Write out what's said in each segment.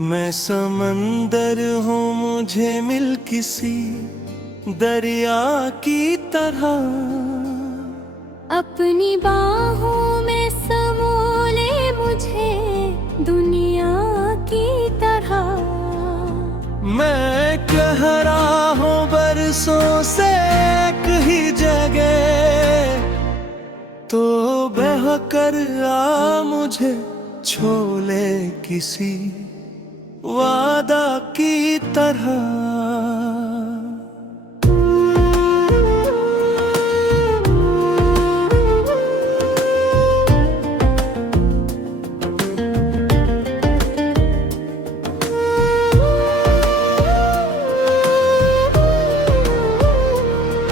मैं समंदर हूँ मुझे मिल किसी दरिया की तरह, अपनी बाहों में समोले मुझे दुनिया की तरह। मैं कह रहा हूँ बरसों से एक ही जगह, तो बहकर आ मुझे छोले किसी वादा की तरह।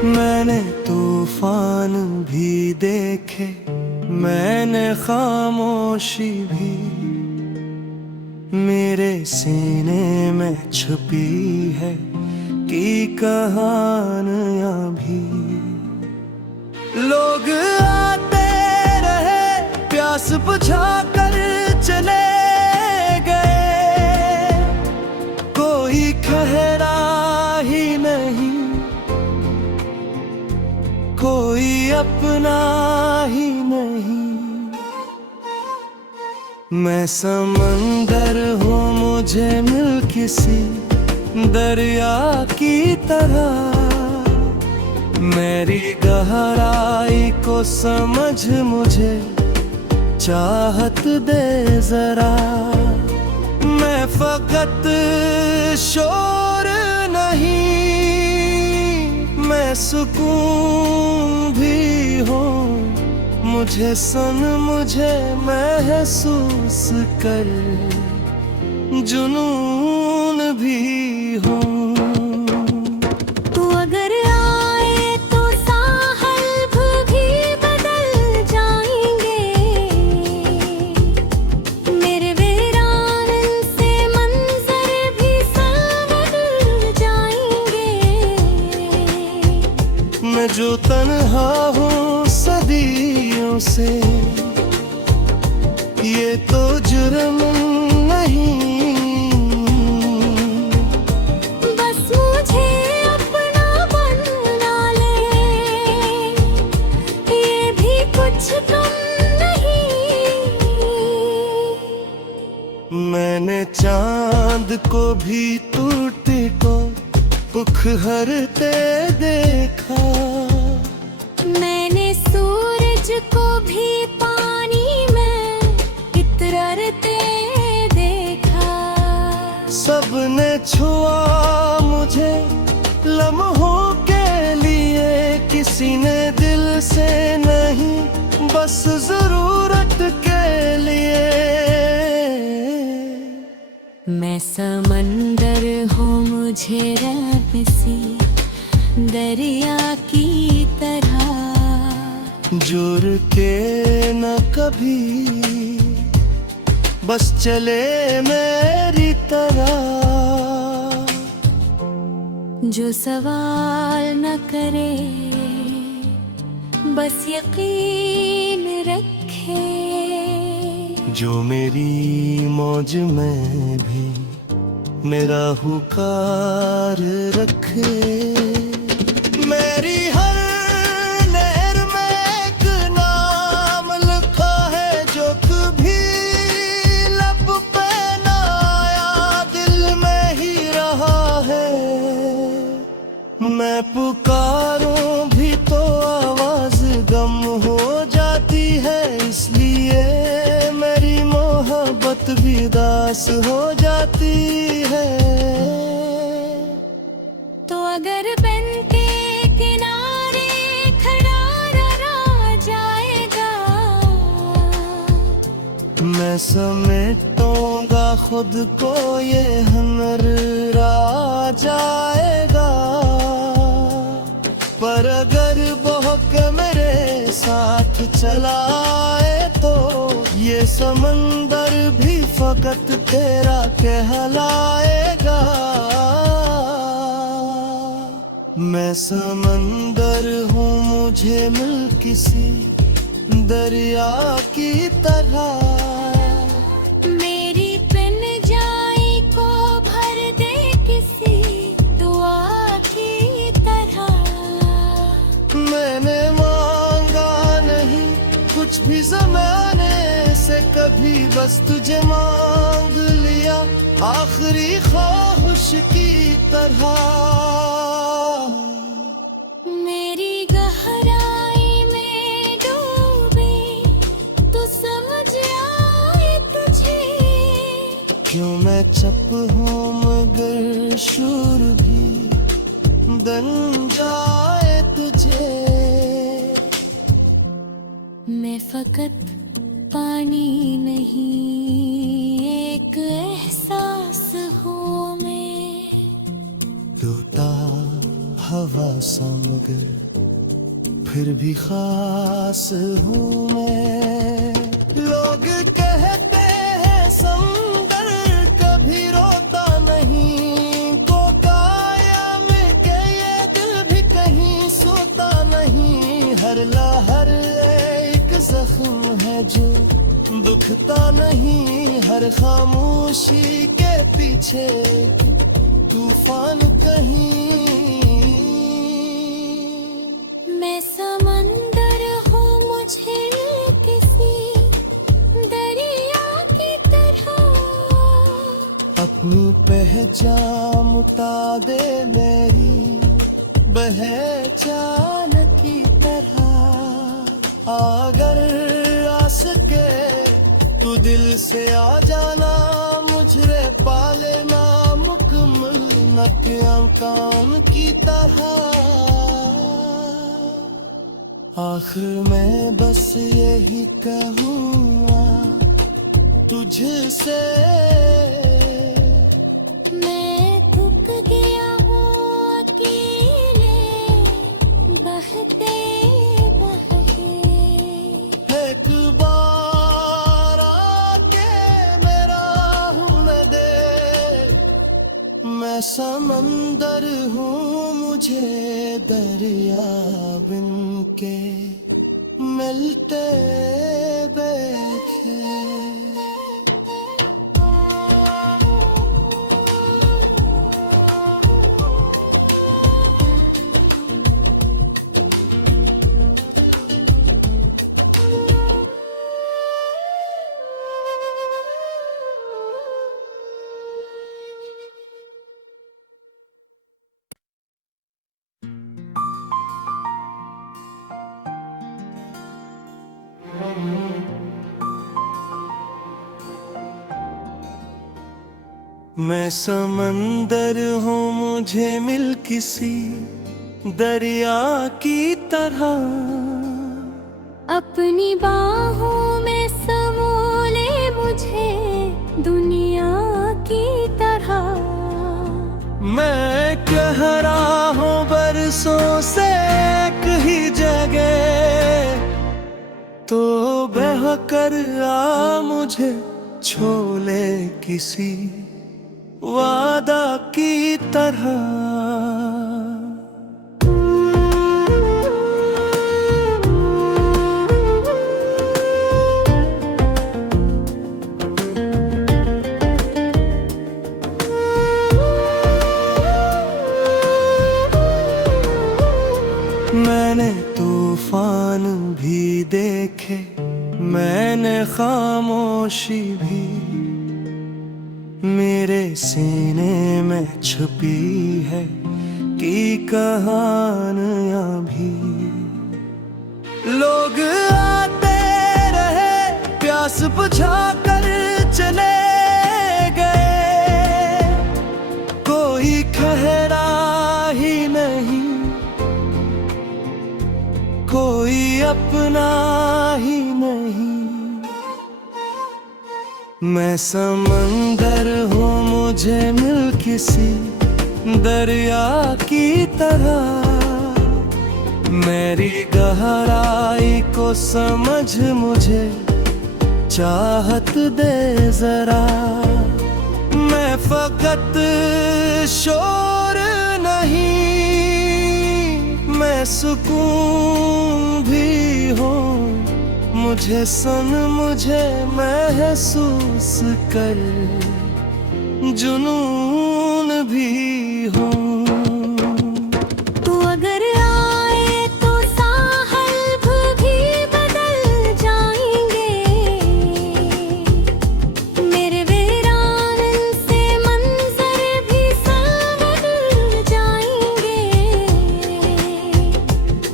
मैंने तूफान भी देखे, मैंने खामोशी भी, मेरे सीने में छुपी है की कहानियां भी। लोग आते रहे प्यास बुझा कर चले गए, कोई ठहरा ही नहीं, कोई अपना ही नहीं। मैं समंदर हूँ मुझे मिल किसी दरिया की तरह, मेरी गहराई को समझ मुझे चाहत दे जरा। मैं फकत शोर नहीं, मैं सुकून भी हूँ, मुझे सुन मुझे महसूस कर, जुनून भी हूँ। तू अगर आए तो साहल भी बदल जाएंगे, मेरे वीरान से मंजर भी संवर जाएंगे। मैं जो तन्हा हूँ सदियों से, ये तो जुर्म नहीं, बस मुझे अपना बना ले, ये भी कुछ कम नहीं। मैंने चांद को भी टूटे को उखड़ते देखा, मैंने सूरज को भी पानी में इतरते देखा। सबने छुआ मुझे लम्हों के लिए, किसी ने दिल से नहीं, बस जरूरत के लिए। मैं समंदर हूँ मुझे रब सी दरिया की तरह, जुड़ के न कभी बस चले मेरी तरह, जो सवाल न करे बस यकीन रखे, जो मेरी मौज में भी मेरा हुकार रखे। मेरी हर लहर में एक नाम लिखा है, जो कभी लब पे ना आया दिल में ही रहा है। मैं पुकारूं भी तो आवाज गम हो जाती है, इसलिए मेरी मोहब्बत भी दास हो जाती है। तो अगर बन के किनारे खड़ा रह जाएगा, मैं समेटूंगा खुद को ये हुनर आ जाएगा। पर अगर बहक मेरे साथ चलाए तो ये समंदर भी फकत तेरा कहलाएगा। मैं समंदर हूँ मुझे मिल किसी दरिया की तरह। मेरी तन जाई को भर दे किसी दुआ की तरह। मैंने मांगा नहीं कुछ भी ज़माने से कभी, बस तुझे मांग लिया आखिरी ख्वाहिश की तरह। मेरी गहराई में डूबे तो समझ आए तुझे। क्यों मैं चुप हूँ मगर शोर भी दन जाए तुझे। मैं फकत पानी नहीं एक एहसास हूँ मैं। टूटा हवा सा मगर फिर भी खास हूँ मैं। लोग कहते हैं समंदर कभी रोता नहीं, को कायम के ये दिल भी कहीं सोता नहीं। हर लहर एक जख्म है जो दुखता नहीं, हर खामोशी के पीछे तूफान कहीं। मैं समंदर हूँ मुझे किसी दरिया की तरह। अपनी पहचान मिटा दे मेरी पहचान की तरह। अगर आ सके तू दिल से आ जाना, मुझे पाले ना मुकम्मल काम की तरह। आखिर मैं बस यही कहूँगा तुझसे। मैं थक गया हूँ अकेले बहते बहते। एक बार आके मेरा हुन दे। मैं समंदर हूँ मुझे दरिया बिन के मिलते देखे। मैं समंदर हूँ मुझे मिल किसी दरिया की तरह। अपनी बाहों में समोले मुझे दुनिया की तरह। मैं कह रहा हूँ बरसों से एक ही जगह, तो बह कर आ मुझे छोले किसी वादा की तरह। मैंने तूफान भी देखे, मैंने खामोशी भी, मेरे सीने में छुपी है की कहानियां भी। लोग आते रहे प्यास बुझा कर चले गए, कोई ठहरा ही नहीं, कोई अपना ही नहीं। मैं समंदर हूँ मुझे मिल किसी दरिया की तरह। मेरी गहराई को समझ मुझे चाहत दे जरा। मैं फकत शोर नहीं, मैं सुकून भी हूँ मुझे सुन, मुझे महसूस कर, जुनून भी हो। तू अगर आए तो साहब भी बदल जाएंगे, मेरे वीरान से मंजर भी संवर जाएंगे।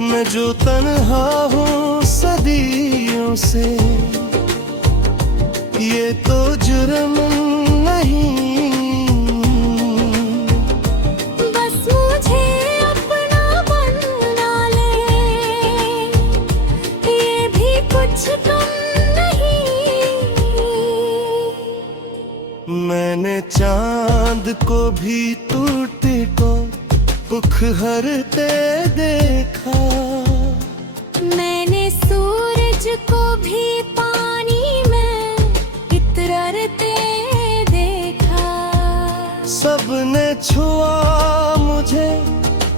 मैं जो तन्हा हूँ सदियों से, ये तो जुर्म नहीं। बस मुझे अपना बना ले, ये भी कुछ कम नहीं। मैंने चांद को भी टूटे को उखड़ते देखा, मैंने सूरज को भी पानी में इतरते देखा। सबने छुआ मुझे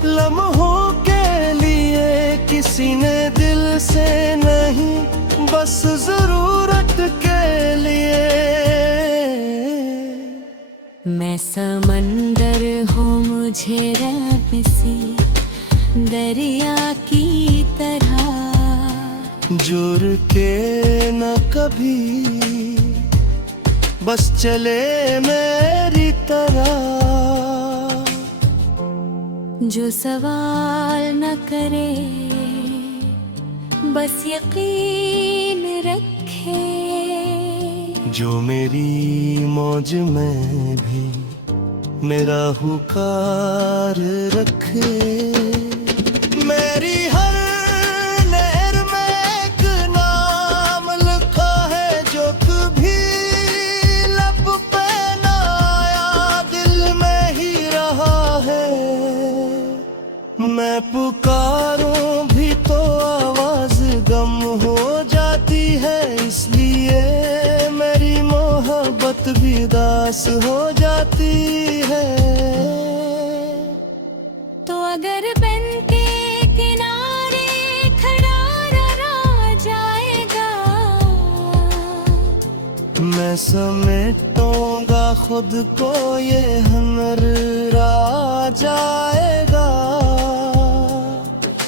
लम्हों के लिए, किसी ने दिल से नहीं, बस जरूरत के लिए। मैं समंदर हूँ, मुझे रब सी दरिया की तरह, जुड़ के न कभी बस चले मेरी तरह। जो सवाल न करे बस यकीन रखे, जो मेरी मौज में भी मेरा हुकार रखे। मेरी हर लहर में एक नाम लिखा है, जो कभी लब पे ना आया, दिल में ही रहा है। मैं पुकारूं भी तो आवाज गम हो जाती है, इसलिए मेरी मोहब्बत भी दास हो जाती है। तो अगर बन के किनारे खड़ा रहा जाएगा, मैं समेटूंगा खुद को, ये हुनर आ जाएगा।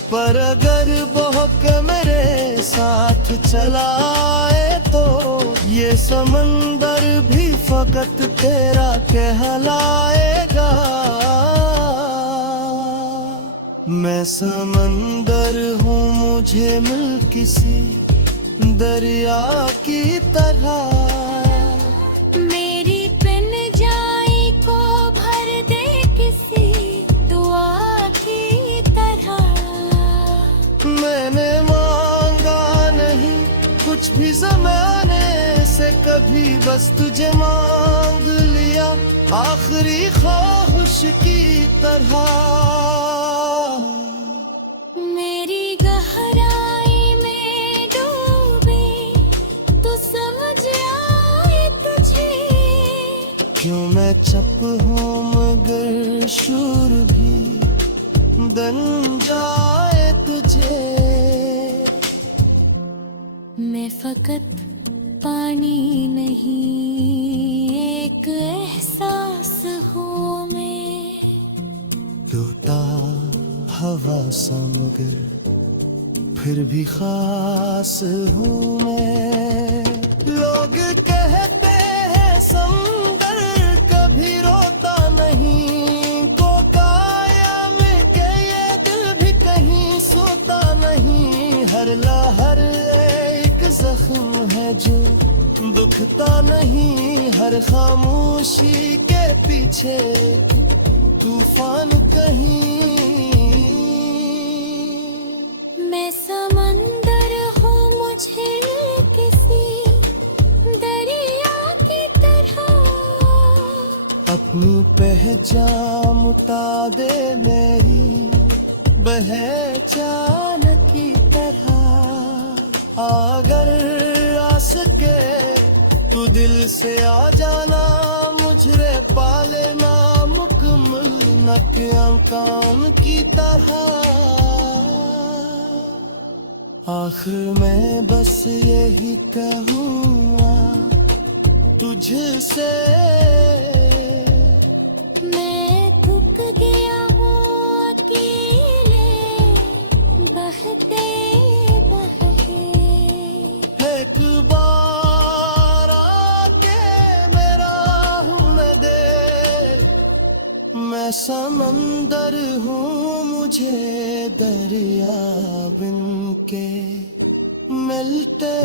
पर अगर बहक मेरे साथ चलाए, तो ये समंदर भी फकत तेरा कहलाएगा। मैं समंदर हूँ, मुझे मिल किसी दरिया की तरह। मेरी तन जाई को भर दे किसी दुआ की तरह। मैंने मांगा नहीं कुछ भी ज़माने से कभी, बस तुझे मांग लिया आखिरी ख्वाहिश की तरह। मेरी गहराई में डूबे तो समझ आए तुझे, क्यों मैं चप हूँ मगर शूर भी दन जाए तुझे। मैं फकत पानी नहीं, एक एहसास हूँ मैं। टूटा हवा सा मगर फिर भी खास हूँ मैं। लोग कहते हैं समंदर कभी रोता नहीं, को कायम के ये दिल भी कहीं सोता नहीं। हर लहर एक जख्म है जो दुखता नहीं, हर खामोशी के पीछे तूफान कहीं। मैं समंदर हूँ, मुझे किसी दरिया की तरह। अपनी पहचान मिटा दे मेरी पहचान की तरह। अगर आ सके तू दिल से आ जाना, मुझे पाले ना मुकम्मल नक अंकान की तरह। आखिर मैं बस यही कहूँगा तुझसे, मैं थक गया हूँ अकेले बहते बहते। एक बार आके मेरा हुन दे, मैं समंदर हूँ मुझे दरिया बिन के मिलते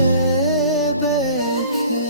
देखे।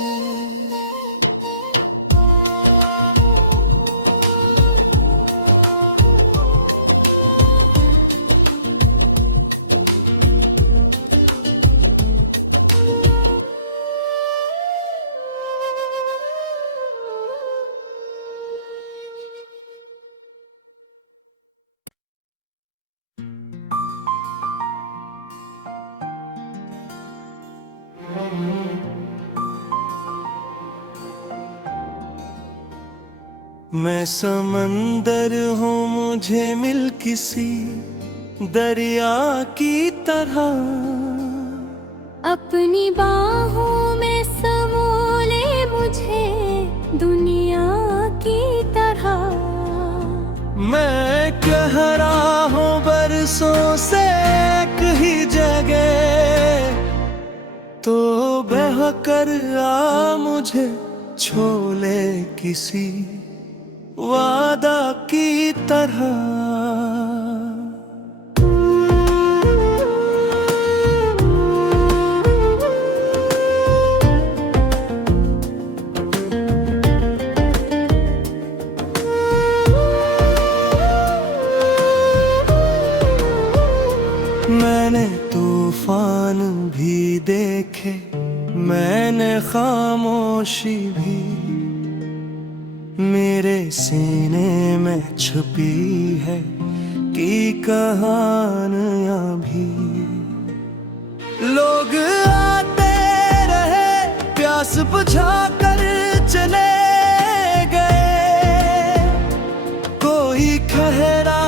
मैं समंदर हूँ मुझे मिल किसी दरिया की तरह, अपनी बाहों में समोले मुझे दुनिया की तरह। मैं कह रहा हूँ बरसों से एक ही जगह, तो बह कर आ मुझे छोले किसी वादा की तरह। मैंने तूफान भी देखे, मैंने खामोशी भी, मेरे सीने में छुपी है की कहानियां भी। लोग आते रहे प्यास बुझा कर चले गए, कोई ठहरा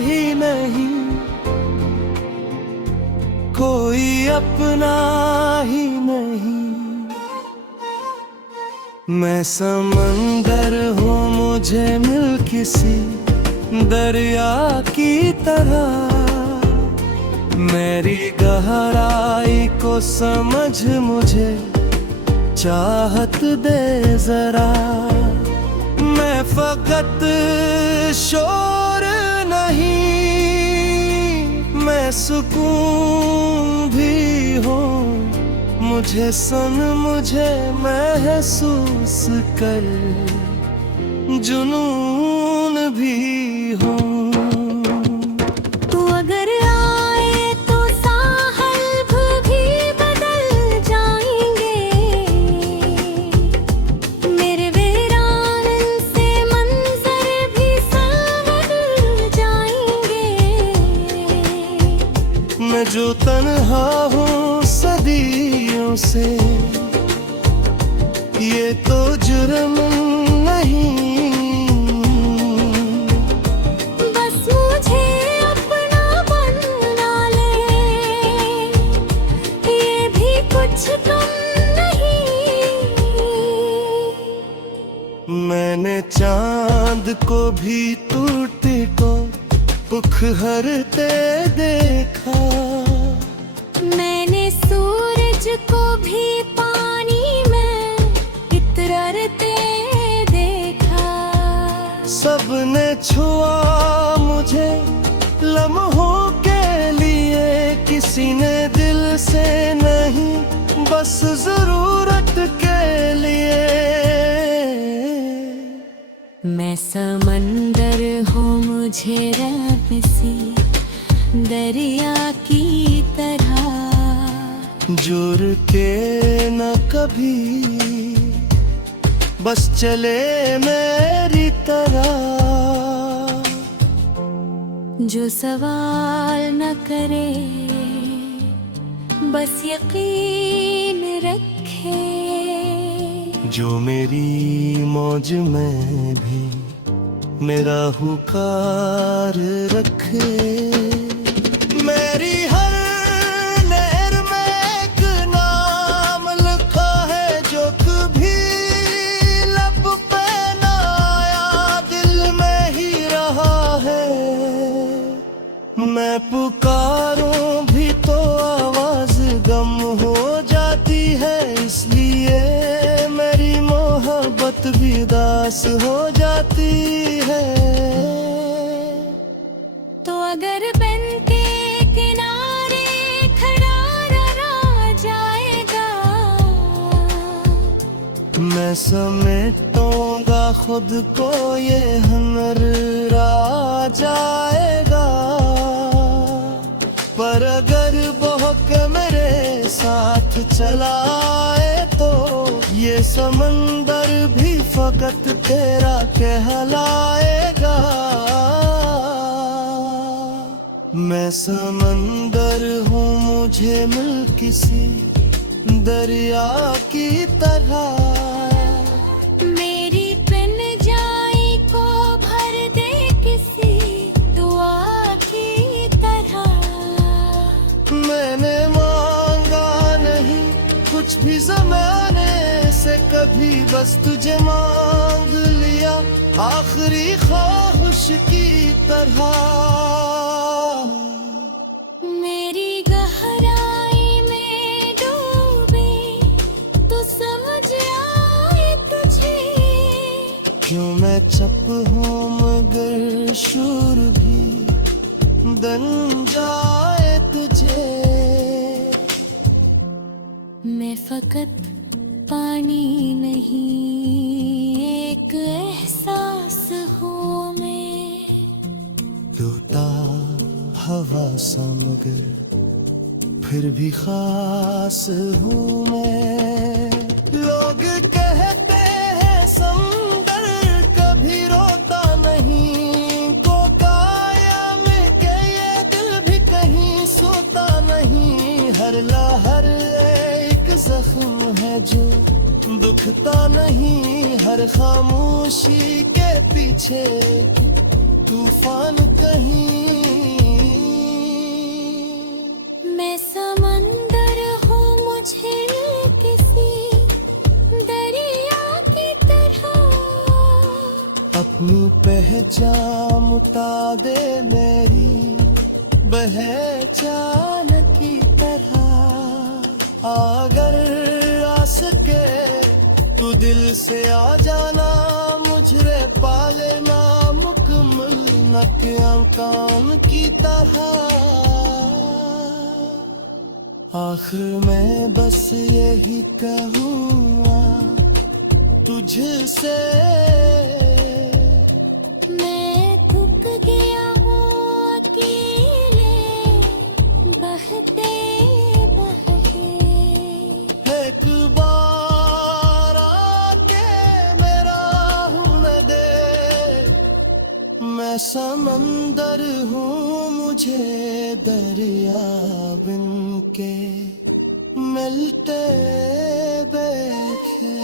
ही नहीं, कोई अपना ही नहीं। मैं समंदर हूँ मुझे मिल किसी दरिया की तरह, मेरी गहराई को समझ मुझे चाहत दे जरा। मैं फकत शोर नहीं, मैं सुकून भी हूँ, मुझे सुन मुझे महसूस कर, जुनून भी हूँ। तू अगर आए तो साहब भी बदल जाएंगे, मेरे वीरान से मंजर भी संवर जाएंगे। मैं जो तन्हा हूँ सदियों से, ये तो जुर्म नहीं, बस मुझे अपना बना ले, ये भी कुछ कम नहीं। मैंने चांद को भी टूटे को उखड़ते देखा, मैंने सूरज को भी पानी में इतरते देखा। सबने छुआ मुझे लम्हों के लिए, किसी ने दिल से नहीं, बस जरूरत के लिए। मैं समंदर हूँ मुझे रब सी दरिया की तरह, जुड़ के न कभी बस चले मेरी तरह, जो सवाल न करे बस यकीन रखे, जो मेरी मौज में भी मेरा हुकार रखे। मेरी हर मैं पुकारूं भी तो आवाज गम हो जाती है, इसलिए मेरी मोहब्बत भी दास हो जाती है। तो अगर बन के किनारे खड़ा रहा जाएगा, मैं समेटूंगा खुद को ये हुनर आ जाएगा। पर अगर बहक मेरे साथ चलाए तो ये समंदर भी फकत तेरा कहलाएगा। मैं समंदर हूँ, मुझे मिल किसी दरिया की तरह। मेरी तन जाई को भर दे किसी दुआ की तरह। मैंने मांगा नहीं कुछ भी ज़माने से कभी, बस तुझे मांग लिया आखिरी ख्वाहिश की तरह। मेरी गहराई में डूबे तो समझ आए तुझे, क्यों मैं चप हूँ मगर शूर भी दन जाए तुझे। मैं फकत पानी नहीं एक एहसास हूँ मैं। टूटा हवा सा मगर फिर भी खास हूँ मैं। लोग कहते हैं समंदर कभी रोता नहीं, को कायम के ये दिल भी कहीं सोता नहीं। हर लहर एक जख्म है जो दुखता नहीं, हर खामोशी के पीछे तूफान कहीं। मैं समंदर हूँ, मुझे किसी दरिया की तरह। अपनी पहचान मिटा दे मेरी पहचान की तरह। अगर आ सके तू दिल से आ जाना, मुझे पाले ना मुकम्मल नक्यां कान की तरह। आखिर मैं बस यही कहूँगा तुझसे, मैं थक गया हूँ अकेले बहते बहे। एक बार आके मेरा होने दे। मैं समंदर हूँ, मुझे दरिया बिन के मिलते देखे।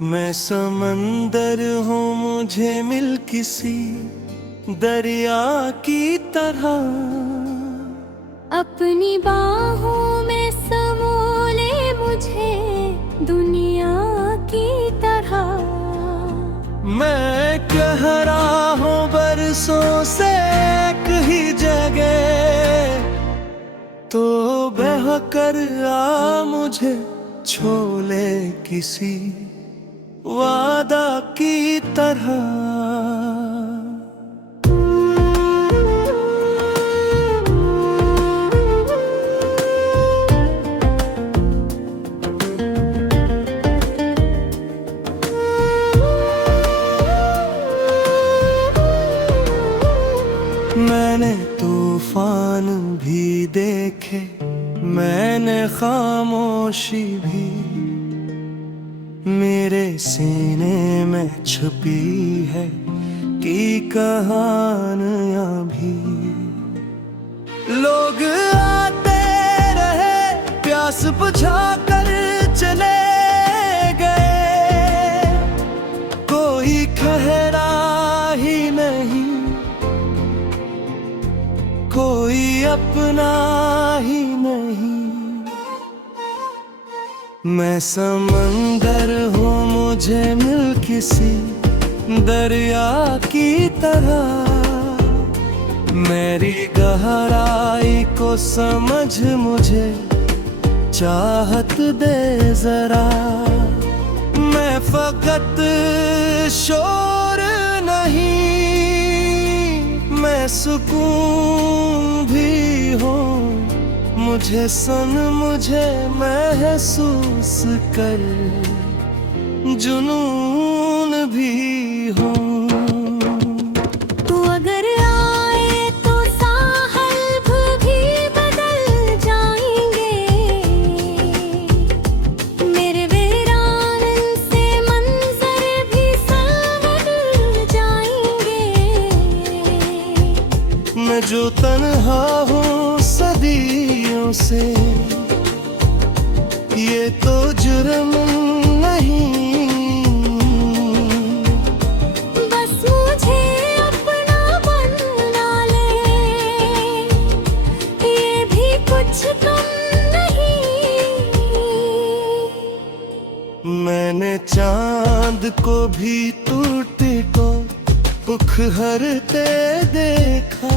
मैं समंदर हूँ, मुझे मिल किसी दरिया की तरह। अपनी बाहों में समोले मुझे दुनिया की तरह। मैं कह रहा हूँ बरसों से एक ही जगह, तो बहकर आ मुझे छोले किसी वादा की तरह। मैंने तूफान भी देखे, मैंने खामोशी भी, मेरे सीने में छुपी है की कहानियां भी। लोग आते रहे, प्यास बुझा कर चले गए, कोई ठहरा ही नहीं, कोई अपना ही नहीं। मैं समंदर हूँ, मुझे मिल किसी दरिया की तरह। मेरी गहराई को समझ, मुझे चाहत दे जरा। मैं फकत शोर नहीं, मैं सुकून भी हूँ। मुझे सुन, मुझे महसूस कर, जुनून भी हूँ। तू अगर आए तो साहब भी बदल जाएंगे, मेरे वीरान से मंजर भी संवर जाएंगे। मैं जो तन्हा हूँ सदियों से, ये तो जुर्म नहीं। बस मुझे अपना बना ले, ये भी कुछ कम नहीं। मैंने चांद को भी टूटे को उखड़ते देखा।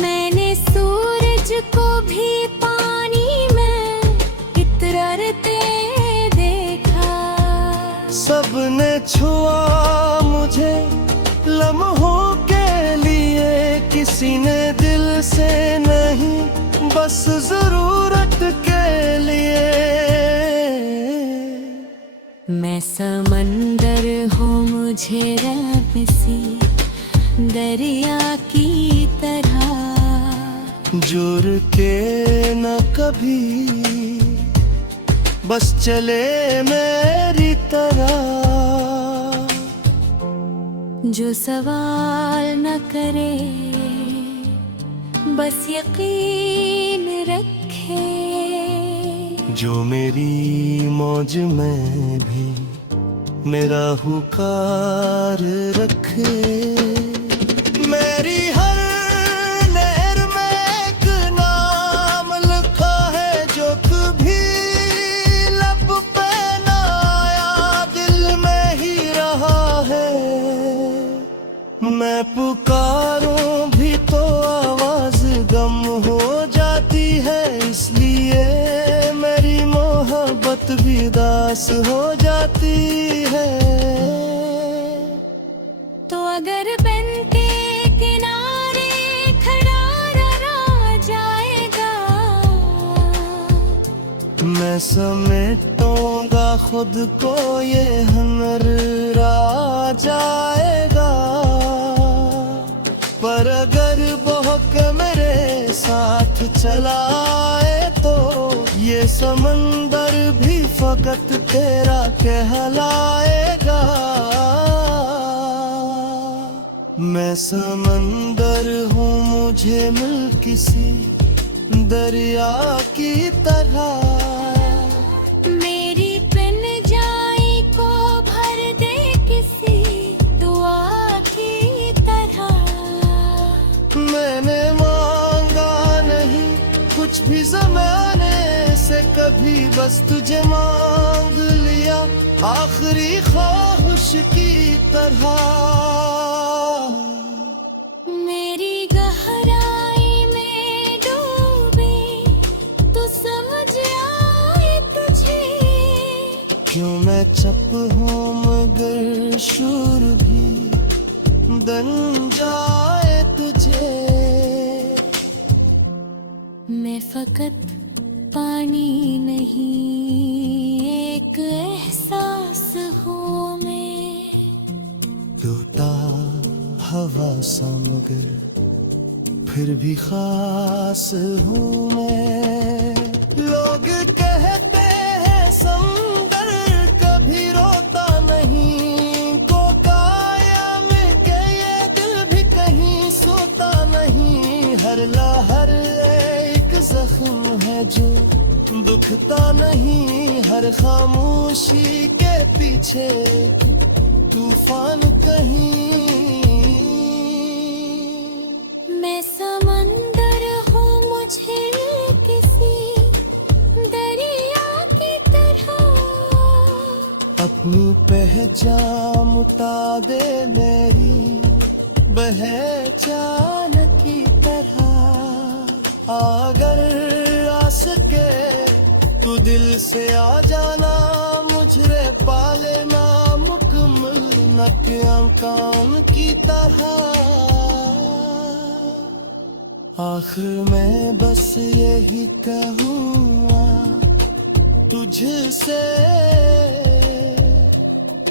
मैंने सूरज को भी पानी में इतरते देखा। सबने छुआ मुझे लम्हों के लिए, किसी ने दिल से नहीं, बस जरूरत के लिए। मैं समंदर हूँ, मुझे रब सी दरिया की तरह। जुर के न कभी, बस चले मेरी तरह। जो सवाल न करे, बस यकीन रखे। जो मेरी मौज में भी मेरा हुकार रखे। मेरी हर लहर में एक नाम लिखा है, जो कभी लब पे ना आया, दिल में ही रहा है। मैं पुकारूं भी तो आवाज गम हो जाती है, इसलिए मेरी मोहब्बत भी दास हो जाती है। तो अगर बन के किनारे खड़ा रहा जाएगा, मैं समेटूंगा खुद को, ये हुनर आ जाएगा। पर अगर बहक मेरे साथ चलाए, तो ये समंदर भी फकत तेरा कहलाएगा। मैं समंदर हूँ, मुझे मिल किसी दरिया की तरह। मेरी तन जाई को भर दे किसी दुआ की तरह। मैंने मांगा नहीं कुछ भी ज़माने से कभी, बस तुझे मांग लिया आखिरी ख्वाहिश की तरह। मेरी गहराई में डूबी, तू समझ आए तुझे। क्यों मैं चप हूँ मगर शूर भी दन जाए तुझे। मैं फकत पानी नहीं, एक एहसास हूँ मैं। टूटा हवा सा मगर फिर भी खास हूँ मैं। लोग कहते हैं समंदर कभी रोता नहीं, को कायम जो दुखता नहीं, हर खामोशी के पीछे तूफान कहीं। मैं समंदर हूँ, मुझे किसी दरिया की तरह अपनी पहचान मिटा दे मेरी पहचान की तरह। अगर आ सके तो दिल से आ जाना, मुझे पाले ना मुकम्मल नक्यां काम की तरह। आखिर मैं बस यही कहूँगा तुझसे,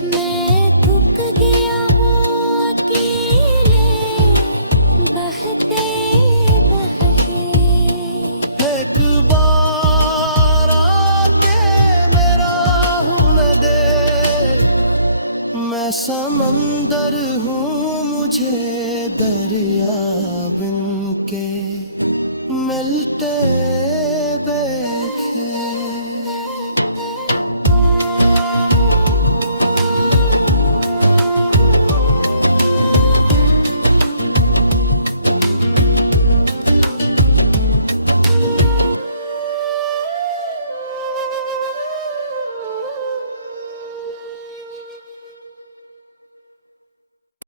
मैं थक गया हूँ अकेले बहते बहते। एक बार आके मेरा होने दे। मैं समंदर हूँ, मुझे दरिया बिन के मिलते देखे।